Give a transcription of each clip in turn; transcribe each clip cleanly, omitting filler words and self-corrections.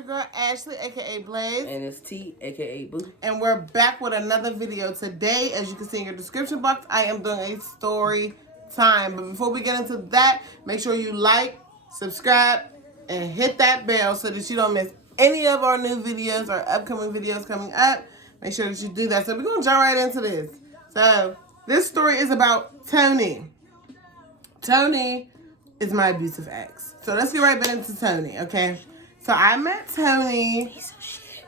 your girl Ashley, aka Blaze. And it's T, aka Boo. And we're back with another video today. As you can see in your description box, I am doing a story time. But before we get into that, make sure you like, subscribe, and hit that bell so that you don't miss any of our new videos or upcoming videos coming up. Make sure that you do that. So we're going to jump right into this. So this story is about Tony. Tony is my abusive ex. So let's get right back into Tony, okay? So I met Tony. Piece of shit.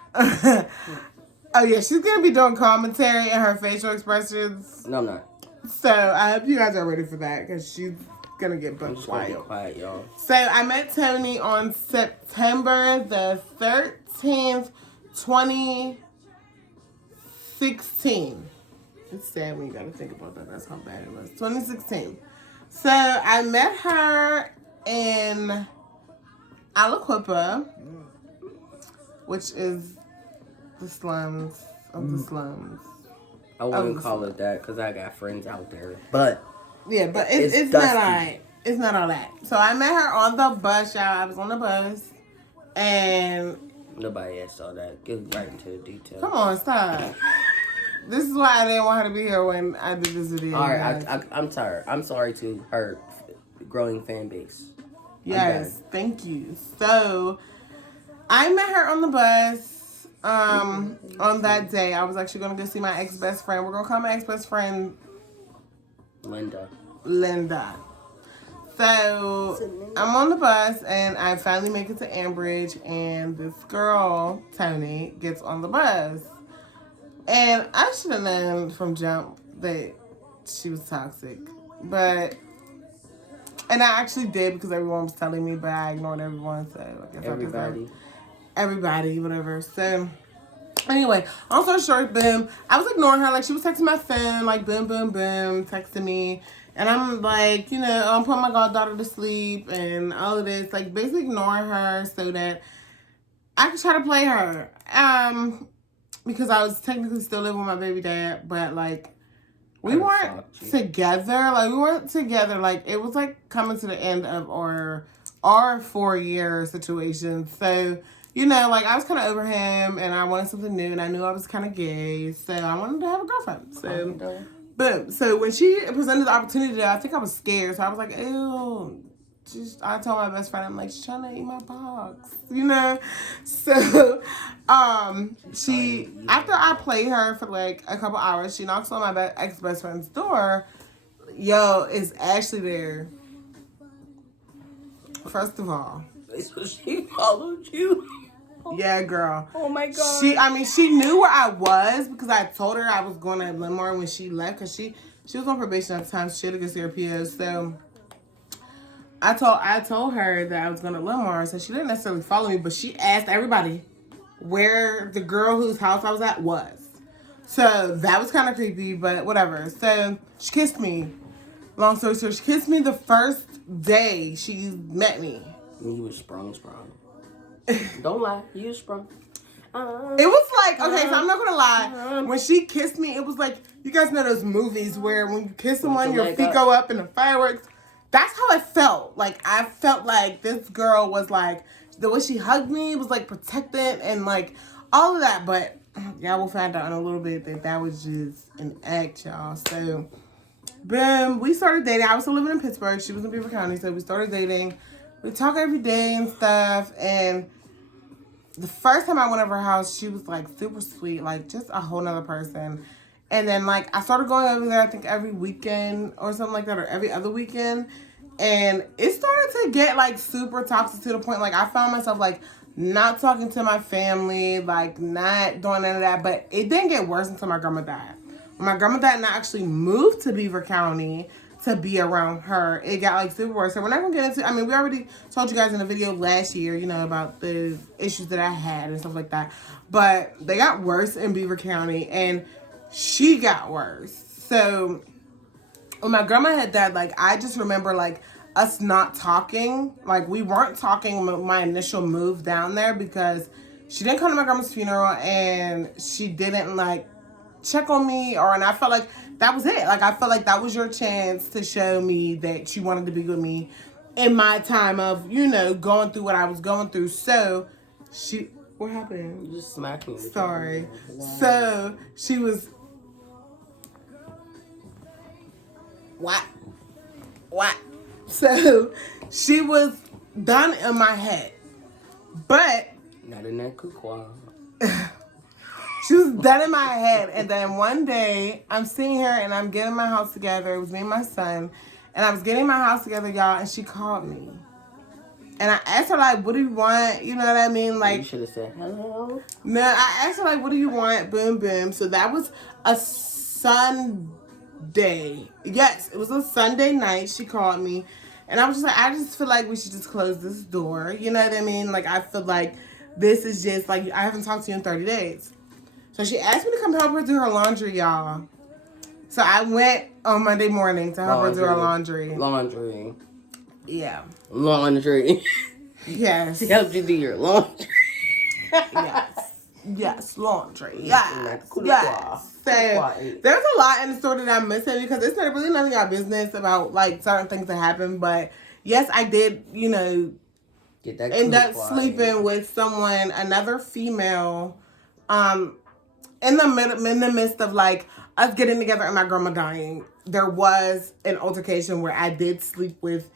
Oh yeah, she's gonna be doing commentary and her facial expressions. No, I'm not. So I hope you guys are ready for that because she's gonna get I'm booked just gonna be wild. quiet, y'all. So I met Tony on September the 13th, 2016. It's sad when you gotta think about that. That's how bad it was. 2016. So I met her in Aliquippa, which is the slums of the slums. I wouldn't call it that because I got friends out there. But yeah, but it's not all it's not all that. So I met her on the bus, y'all. I was on the bus, and nobody else saw that. Get right into the details. come on, stop. This is why I didn't want her to be here when I did this video. All right, I'm tired. I'm sorry to her growing fan base. Yes, thank you. So I met her on the bus. On that day, I was actually gonna go see my ex-best friend. We're gonna call my ex-best friend Linda. So I'm on the bus and I finally make it to Ambridge, and this girl, Tony, gets on the bus. And I should have known from jump that she was toxic. And I actually did because everyone was telling me, but I ignored everyone. So I guess everybody, whatever. So anyway, long story short, boom. I was ignoring her. Like, she was texting my phone, like, boom, boom, boom, texting me. And I'm like, you know, I'm putting my goddaughter to sleep and all of this. Like, basically ignoring her so that I could try to play her. Because I was technically still living with my baby dad, but, like, we weren't together. Like, it was, like, coming to the end of our 4-year situation. So, you know, like, I was kind of over him, and I wanted something new, and I knew I was kind of gay, so I wanted to have a girlfriend. So, boom. So, when she presented the opportunity, I think I was scared, so I was like, ew. I told my best friend, I'm like, she's trying to eat my box, you know? So, after I played her for, like, a couple hours, she knocks on my ex-best friend's door. Yo, is Ashley there? First of all. So she followed you? Yeah, girl. Oh, my God. She knew where I was because I told her I was going to Limar when she left because she was on probation at the time. So she had to go see her PO. So I told her that I was going to Limar, so she didn't necessarily follow me, but she asked everybody where the girl whose house I was at was. So that was kind of creepy, but whatever. So she kissed me. Long story short, she kissed me the first day she met me. You was sprung. Don't lie, you was sprung. It was like, okay, so I'm not gonna lie. When she kissed me, it was like, you guys know those movies where when you kiss someone, your feet go up and the fireworks. That's how I felt. Like, I felt like this girl was like, the way she hugged me was like protected and like all of that. But y'all will find out in a little bit that was just an act, y'all. So, boom, we started dating. I was still living in Pittsburgh. She was in Beaver County, so we started dating. We talk every day and stuff. And the first time I went over her house, she was like super sweet, like just a whole nother person. And then, like, I started going over there, I think, every weekend or something like that, or every other weekend. And it started to get, like, super toxic to the point, like, I found myself, like, not talking to my family, like, not doing none of that. But it didn't get worse until my grandma died. When my grandma died and I actually moved to Beaver County to be around her, it got, like, super worse. So we're not going to get into, I mean, we already told you guys in the video last year, you know, about the issues that I had and stuff like that. But they got worse in Beaver County, and she got worse. So when my grandma had died, like, I just remember, like, us not talking. Like, we weren't talking my initial move down there because she didn't come to my grandma's funeral and she didn't, like, check on me, and I felt like that was it. Like, I felt like that was your chance to show me that you wanted to be with me in my time of, you know, going through what I was going through. So What happened? You just smacked me. Sorry. So she was. What? So she was done in my head, but not in that kukwa. She was done in my head. And then one day, I'm sitting here and I'm getting my house together. It was me and my son. And I was getting my house together, y'all, and she called me. And I asked her, like, what do you want? You know what I mean? Like, you should have said hello. No, I asked her, like, what do you want? Boom, boom. So that was a Sunday. Yes, it was a Sunday night. She called me. And I was just like, I just feel like we should just close this door. You know what I mean? Like, I feel like this is just, like, I haven't talked to you in 30 days. So she asked me to come help her do her laundry, y'all. So I went on Monday morning to help her do her laundry. Laundry. Yeah. Laundry. Yes. She helped you do your laundry. Yes. Yes, laundry. Yes. Yes. So there's a lot in the story that I'm missing because it's not really none of y'all business about like certain things that happen. But yes, I did, you know, end up sleeping with someone, another female, in the midst of like us getting together and my grandma dying. There was an altercation where I did sleep with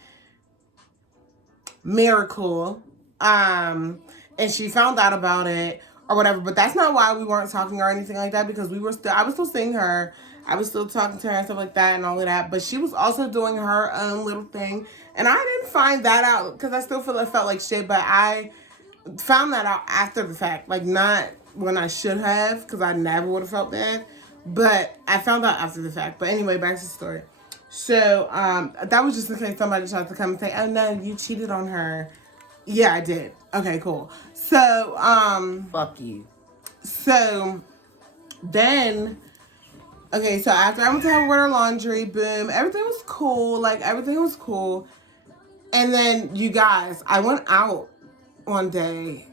Miracle, and she found out about it or whatever. But that's not why we weren't talking or anything like that, because I was still seeing her. I was still talking to her and stuff like that and all of that. But she was also doing her own little thing, and I didn't find that out because I still felt like shit. But I found that out after the fact, like not when I should have, because I never would have felt bad. But I found out after the fact. But anyway, back to the story. So, that was just in case somebody tried to come and say, oh no, you cheated on her. Yeah, I did. Okay, cool. So, fuck you. So, then, okay, so after I went to help her with her laundry, boom, everything was cool. Like, everything was cool. And then, you guys, I went out one day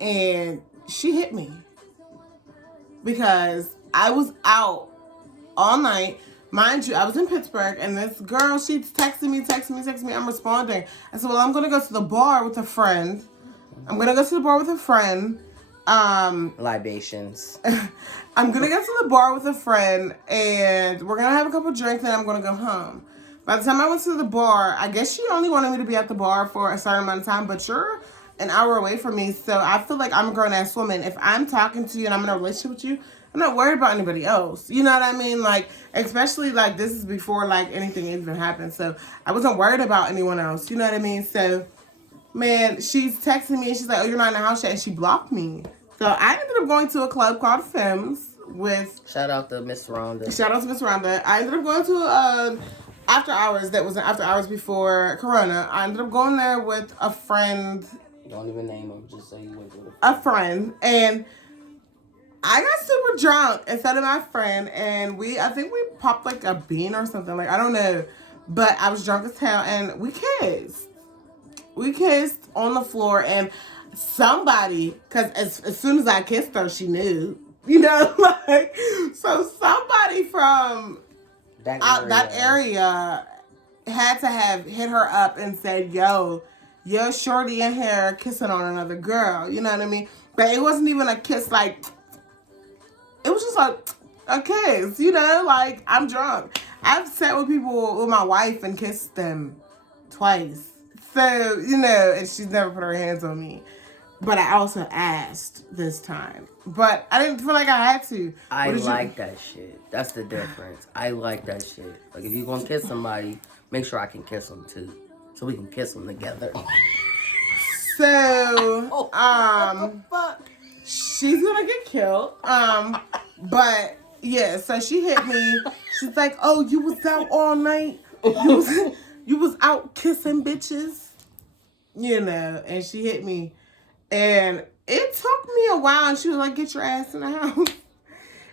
and she hit me. Because I was out all night. Mind you, I was in Pittsburgh, and this girl, she's texting me. I'm responding. I said, well, I'm going to go to the bar with a friend. Libations. I'm going to go to the bar with a friend, and we're going to have a couple drinks, and I'm going to go home. By the time I went to the bar, I guess she only wanted me to be at the bar for a certain amount of time, but you're an hour away from me, so I feel like I'm a grown-ass woman. If I'm talking to you and I'm in a relationship with you, I'm not worried about anybody else. You know what I mean? Like, especially, like, this is before, like, anything even happened. So, I wasn't worried about anyone else. You know what I mean? So, man, she's texting me, and she's like, oh, you're not in the house yet, and she blocked me. So, I ended up going to a club called Femmes with... Shout out to Miss Rhonda. I ended up going to after hours that was an after hours before Corona. I ended up going there with a friend. Don't even name him. Just say you went with a friend. And I got super drunk instead of my friend, and I think we popped like a bean or something, like I don't know, but I was drunk as hell, and we kissed on the floor, and somebody, because as soon as I kissed her, she knew, you know, like, so somebody from that area had to have hit her up and said, yo, shorty in here kissing on another girl, you know what I mean? But it wasn't even a kiss, like, it was just like a kiss, you know, like, I'm drunk. I've sat with people, with my wife, and kissed them twice. So, you know, and she's never put her hands on me. But I also asked this time. But I didn't feel like I had to. I like that shit. That's the difference. I like that shit. Like, if you're going to kiss somebody, make sure I can kiss them, too. So we can kiss them together. So, she's gonna get killed. But yeah, so she hit me. She's like, "Oh, you was out all night. You was out kissing bitches, you know." And she hit me, and it took me a while. And she was like, "Get your ass in the house."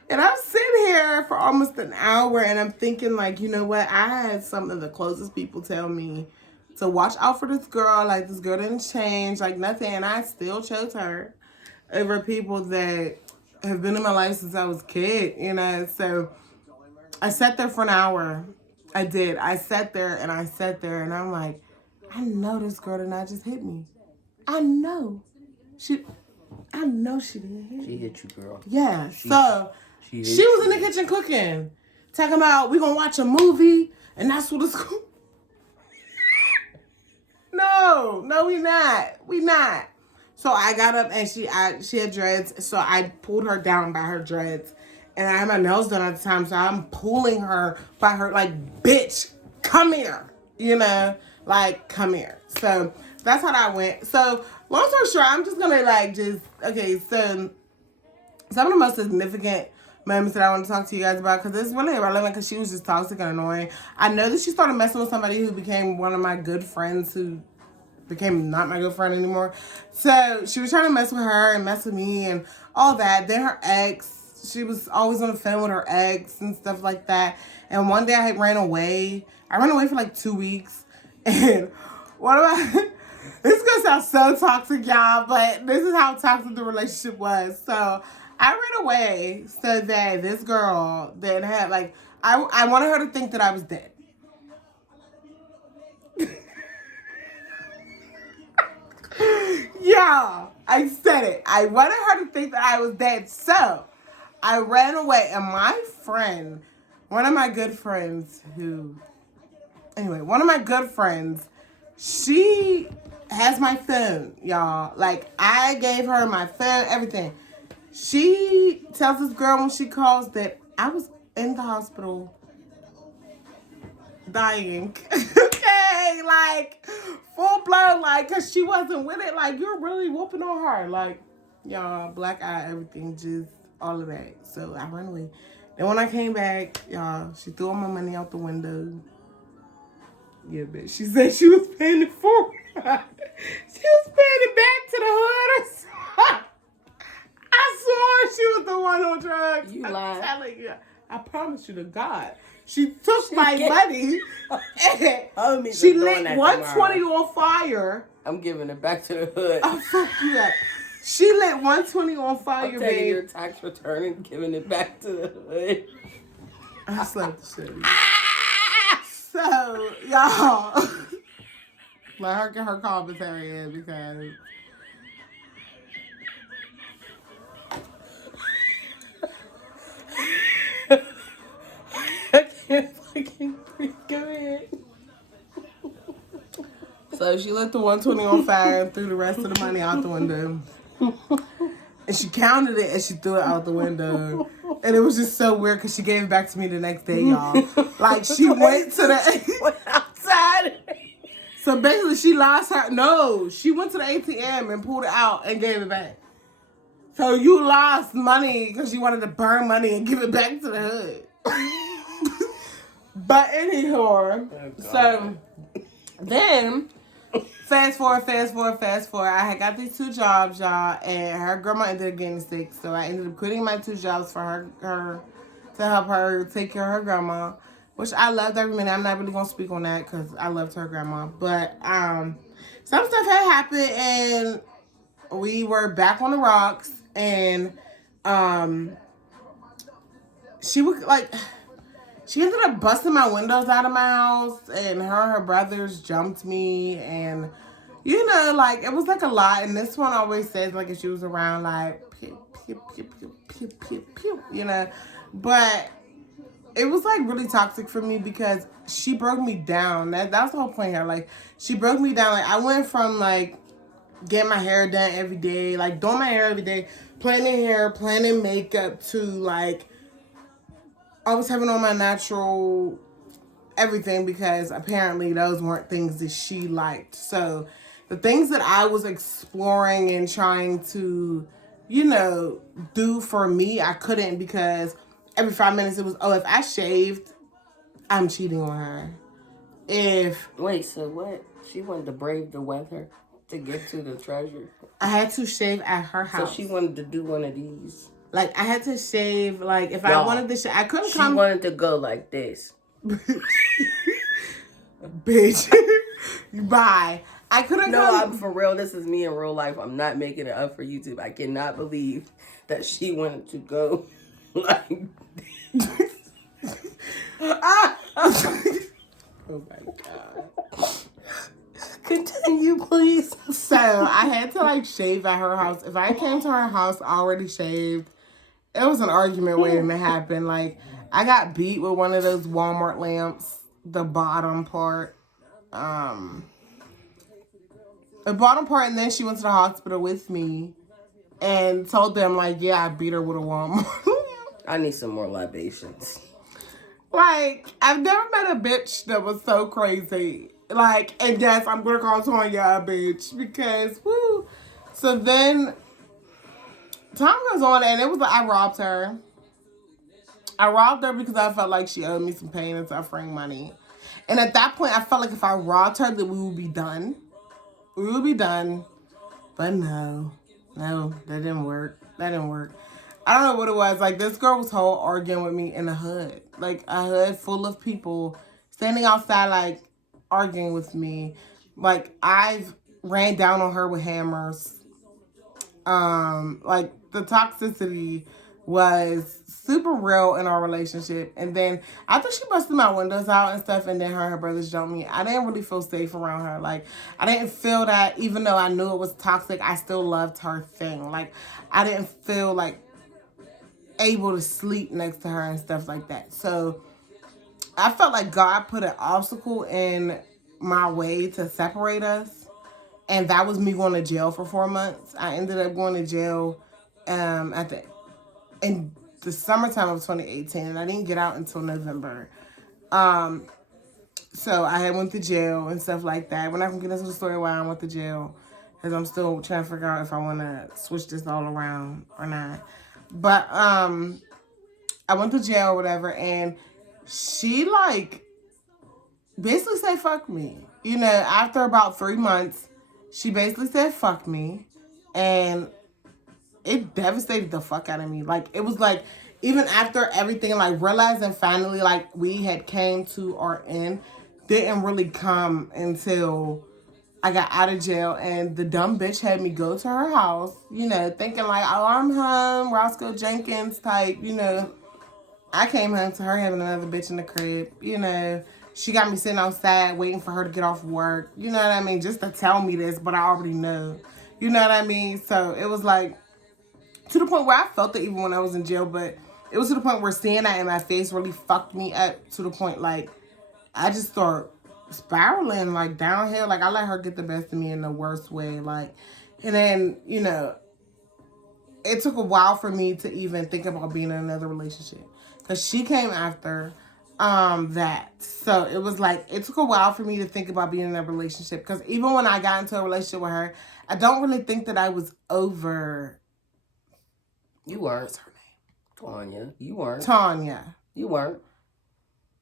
And I'm sitting here for almost an hour, and I'm thinking, like, you know what? I had some of the closest people tell me to watch out for this girl. Like, this girl didn't change, like nothing, and I still chose her over people that have been in my life since I was a kid, you know. So I sat there for an hour. I did. I sat there, and I'm like, I know this girl did not just hit me. I know. I know she didn't hit me. She hit you, girl. Yeah. She was in the kitchen cooking. Talking about, we gonna watch a movie, and that's what it's called. No, we not. So I got up, and she had dreads, so I pulled her down by her dreads. And I had my nails done at the time, so I'm pulling her by her, like, bitch, come here. You know? Like, come here. So that's how that went. So, long story short, I'm just gonna, like, okay, so some of the most significant moments that I want to talk to you guys about, because it's really irrelevant because she was just toxic and annoying. I know that she started messing with somebody who became one of my good friends who became not my good friend anymore. So she was trying to mess with her and mess with me and all that. Then her ex, she was always on the phone with her ex and stuff like that. And one day I ran away. I ran away for like 2 weeks. And this is going to sound so toxic, y'all, but this is how toxic the relationship was. So I ran away so that this girl that had, like, I wanted her to think that I was dead. Yeah, I said it. I wanted her to think that I was dead. So I ran away. And my friend, one of my good friends, she has my phone, y'all. Like, I gave her my phone, everything. She tells this girl when she calls that I was in the hospital dying. Okay, like, full blown, like, because she wasn't with it. Like, you're really whooping on her. Like, y'all, black eye, everything, just all of that. So I ran away. Then when I came back, y'all, she threw all my money out the window. Yeah, bitch. She said she was paying it forward. She was paying it back to the hood or something. I swore she was the one on drugs. You lied. I'm telling you. I promise you to God. She took my money and she lit 120 on fire. I'm giving it back to the hood. Oh, fuck you up. She lit 120 on fire, I'm taking your tax return and giving it back to the hood. I slapped the shit out of you. So, y'all, let her get her commentary in because I can't fucking breathe. Go ahead. So she lit the 120 on fire and threw the rest of the money out the window. And she counted it and she threw it out the window. And it was just so weird because she gave it back to me the next day, y'all. Like, she went to the outside. So basically, she lost her. No, she went to the ATM and pulled it out and gave it back. So you lost money because you wanted to burn money and give it back to the hood. But anyhow, so then fast forward. I had got these 2 jobs, y'all, and her grandma ended up getting sick. So I ended up quitting my 2 jobs for her to help her take care of her grandma, which I loved every minute. I'm not really gonna speak on that because I loved her grandma. But some stuff had happened and we were back on the rocks, and she ended up busting my windows out of my house, and her brothers jumped me, and you know, like, it was like a lot. And this one always says, like, if she was around, like, pew, pew, pew, pew, pew, pew, pew, you know. But it was, like, really toxic for me because she broke me down. That's the whole point here. Like, she broke me down. Like, I went from, like, getting my hair done every day, like, doing my hair every day, planning hair, planning makeup, to, like, always having on my natural everything, because apparently those weren't things that she liked. So the things that I was exploring and trying to, you know, do for me, I couldn't, because every 5 minutes it was, oh, if I shaved, I'm cheating on her. Wait, so what? She wanted to brave the weather to get to the treasure. I had to shave at her house. So she wanted to do one of these. Like, I had to shave, like, if I wanted to shave, I couldn't come. She wanted to go like this. Bitch. Bye. I couldn't No, come. I'm for real. This is me in real life. I'm not making it up for YouTube. I cannot believe that she wanted to go like Oh my God. Continue, please. So I had to like shave at her house. If I came to her house already shaved, it was an argument waiting to happen. Like I got beat with one of those Walmart lamps, the bottom part. The bottom part, and then she went to the hospital with me and told them like, yeah, I beat her with a Walmart lamp. I need some more libations. Like, I've never met a bitch that was so crazy. Like, and yes, I'm gonna call Tonya a bitch because, woo. So then, time goes on, and it was like I robbed her. I robbed her because I felt like she owed me some pain and suffering money. And at that point, I felt like if I robbed her, that we would be done. We would be done. But no, that didn't work. That didn't work. I don't know what it was. Like, this girl was whole arguing with me in a hood. Like, a hood full of people standing outside, like, arguing with me. Like, I've ran down on her with hammers. Like, the toxicity was super real in our relationship. And then, after she busted my windows out and stuff, and then her and her brothers jumped me, I didn't really feel safe around her. Like, I didn't feel that, even though I knew it was toxic, I still loved her thing. Like, I didn't feel, like, able to sleep next to her and stuff like that. So I felt like God put an obstacle in my way to separate us, and that was me going to jail for 4 months. I ended up going to jail in the summertime of 2018, and I didn't get out until November. So I had went to jail and stuff like that. We're not gonna get into the story why I went to jail, because I'm still trying to figure out if I want to switch this all around or not. But I went to jail or whatever, and she like basically said fuck me. You know, after about 3 months, she basically said fuck me, and it devastated the fuck out of me. Like, it was like, even after everything, like realizing finally like we had came to our end, didn't really come until I got out of jail, and the dumb bitch had me go to her house, you know, thinking like, oh, I'm home, Roscoe Jenkins type, you know. I came home to her having another bitch in the crib, you know. She got me sitting outside waiting for her to get off work, you know what I mean, just to tell me this, but I already know, you know what I mean. So it was like, to the point where I felt it even when I was in jail, but it was to the point where seeing that in my face really fucked me up, to the point like, I just started spiraling like downhill. Like, I let her get the best of me in the worst way. Like, and then, you know, it took a while for me to even think about being in another relationship, because she came after that. So it was like, it took a while for me to think about being in a relationship, because even when I got into a relationship with her, I don't really think that I was over. You weren't. Tanya. You weren't. Tanya. You weren't.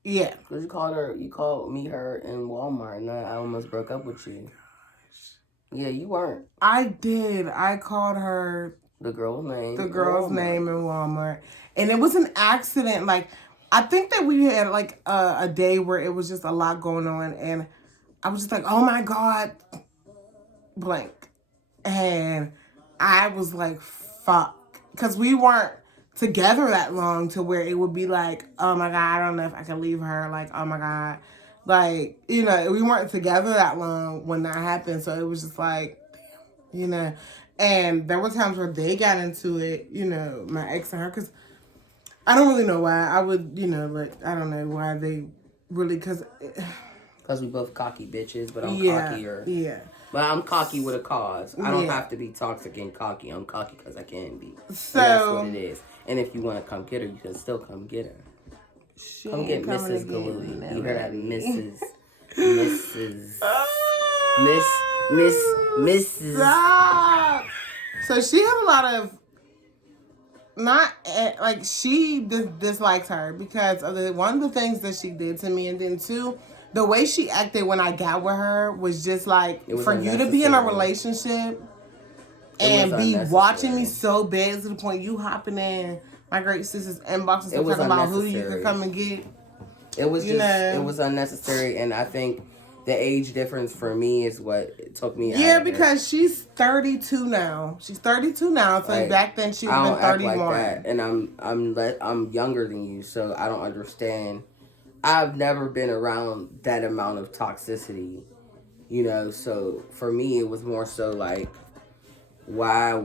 Yeah. Because you called me her in Walmart, and I almost broke up with you. Yeah, you weren't. I did. I called her the girl's name in Walmart. And it was an accident. Like, I think that we had like a day where it was just a lot going on, and I was just like, oh my God, blank. And I was like, fuck. Because we weren't together that long to where it would be like, oh my God, I don't know if I can leave her. Like, oh my God. Like, you know, we weren't together that long when that happened. So it was just like, damn, you know. And there were times where they got into it, you know, my ex and her. Because I don't really know why. I would, you know, like, I don't know why they really, because we both cocky bitches, but I'm cockier. Yeah. But I'm cocky with a cause. I don't have to be toxic and cocky. I'm cocky because I can be. So, and that's what it is. And if you want to come get her, you can still come get her. Come get Mrs. Gxuluwes. You heard that, Mrs. Mrs. Stop. So she had a lot of, not like, she dislikes her because of one of the things that she did to me, and then two, the way she acted when I got with her was just like, for you to be in a relationship and be watching me so bad to the point you hopping in my great sister's inbox and stuff talking about who you could come and get. It was it was unnecessary, and I think the age difference for me is what took me out. Yeah, because she's 32 now. She's 32 now, so like, back then she would have been 31. Like that, and I'm younger than you, so I don't understand. I've never been around that amount of toxicity You know, so for me, it was more so like, why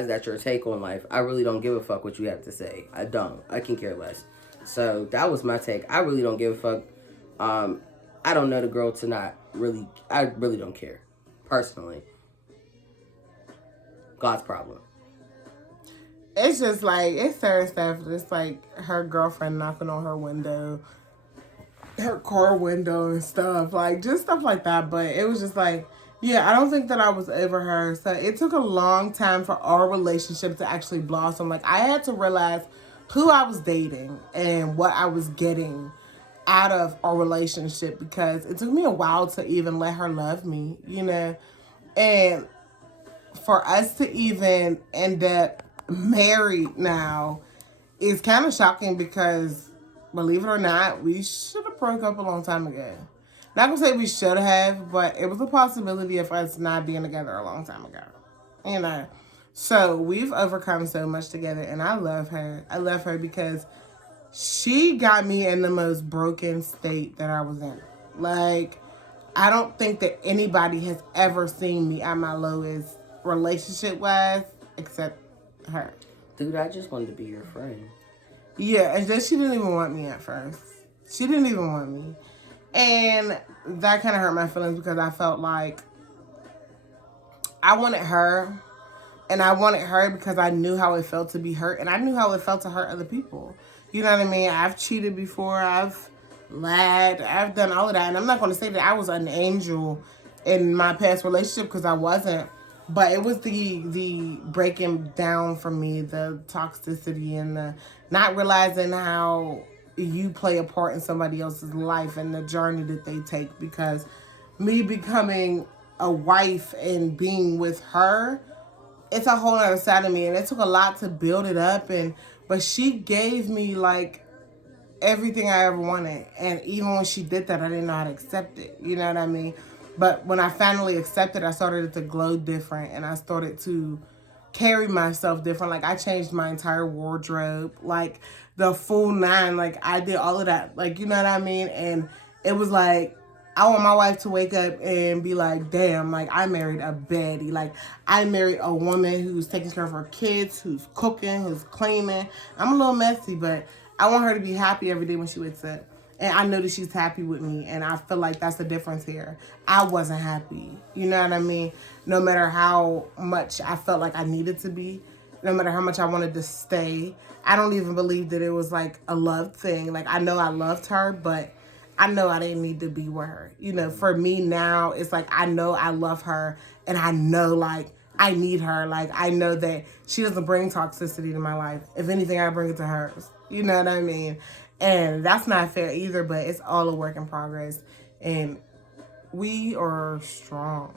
is that your take on life? I really don't give a fuck what you have to say. I don't. I can care less. So that was my take. I really don't give a fuck. I don't know the girl to not really. I really don't care, personally. God's problem. It's just like, it's certain stuff. It's like her girlfriend knocking on her window, her car window and stuff. Like, just stuff like that. But it was just like, yeah, I don't think that I was over her. So it took a long time for our relationship to actually blossom. Like, I had to realize who I was dating and what I was getting out of our relationship, because it took me a while to even let her love me, you know? And for us to even end up married now is kind of shocking, because believe it or not, we should have broke up a long time ago. Not gonna say we should have, but it was a possibility of us not being together a long time ago. You know? So we've overcome so much together, and I love her. I love her because she got me in the most broken state that I was in. Like, I don't think that anybody has ever seen me at my lowest relationship-wise except her. Dude, I just wanted to be your friend. Yeah, and then she didn't even want me at first. She didn't even want me. And that kind of hurt my feelings, because I felt like I wanted her. And I wanted her because I knew how it felt to be hurt. And I knew how it felt to hurt other people. You know what I mean? I've cheated before. I've lied. I've done all of that. And I'm not going to say that I was an angel in my past relationship, because I wasn't. But it was the breaking down for me, the toxicity and the not realizing how you play a part in somebody else's life and the journey that they take. Because me becoming a wife and being with her, it's a whole other side of me, and it took a lot to build it up. But she gave me like everything I ever wanted, and even when she did that, I didn't know how to accept it. You know what I mean? But when I finally accepted, I started to glow different, and I started to carry myself different. Like, I changed my entire wardrobe, like the full nine. Like, I did all of that. Like, you know what I mean? And it was like, I want my wife to wake up and be like, damn, like, I married a baddie. Like, I married a woman who's taking care of her kids, who's cooking, who's cleaning. I'm a little messy, but I want her to be happy every day when she wakes up. And I know that she's happy with me, and I feel like that's the difference here. I wasn't happy. You know what I mean? No matter how much I felt like I needed to be, no matter how much I wanted to stay, I don't even believe that it was like a love thing. Like, I know I loved her, but I know I didn't need to be with her. You know, for me now, it's like I know I love her, and I know, like, I need her. Like, I know that she doesn't bring toxicity to my life. If anything, I bring it to hers. You know what I mean? And that's not fair either, but it's all a work in progress. And we are strong,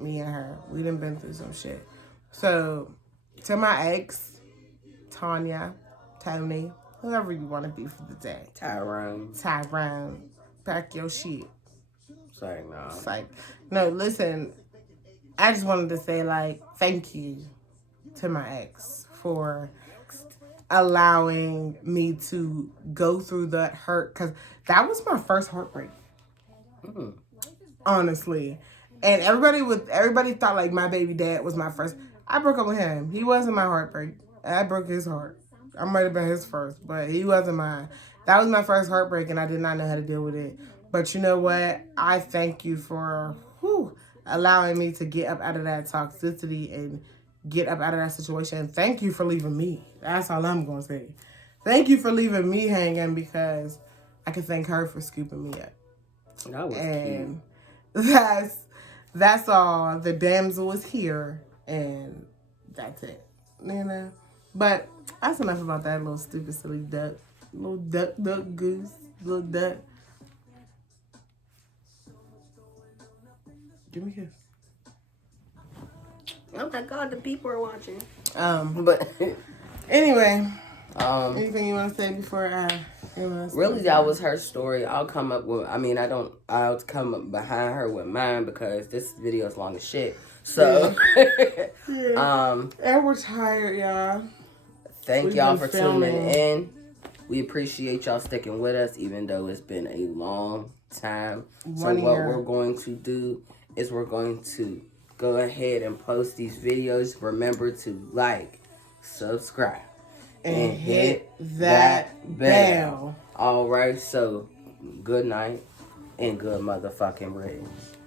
me and her. We done been through some shit. So, to my ex, Tanya, Tony, whoever you want to be for the day. Tyrone, pack your shit. Sorry, no. It's like, no, listen, I just wanted to say, like, thank you to my ex for allowing me to go through that hurt, because that was my first heartbreak. Honestly. And everybody thought like my baby dad was my first. I broke up with him. He wasn't my heartbreak. I broke his heart. I might have been his first, but he wasn't mine. That was my first heartbreak, and I did not know how to deal with it. But you know what? I thank you for allowing me to get up out of that toxicity and get up out of that situation. Thank you for leaving me. That's all I'm going to say. Thank you for leaving me hanging, because I can thank her for scooping me up. That was and cute. That's all. The damsel is here, and that's it. You know? But that's enough about that little stupid, silly duck. Little duck, goose. Little duck. Give me a kiss. Oh my God, the people are watching. But anyway, anything you want to say before I? Really, that was her story. I'll come up behind her with mine, because this video is long as shit. So, yeah. And we're tired, y'all. Thank y'all for tuning in. We appreciate y'all sticking with us, even though it's been a long time. So 1 what year. we're going to do is we're going to go ahead and post these videos. Remember to like, subscribe, and hit that bell. All right, so good night and good motherfucking riddance.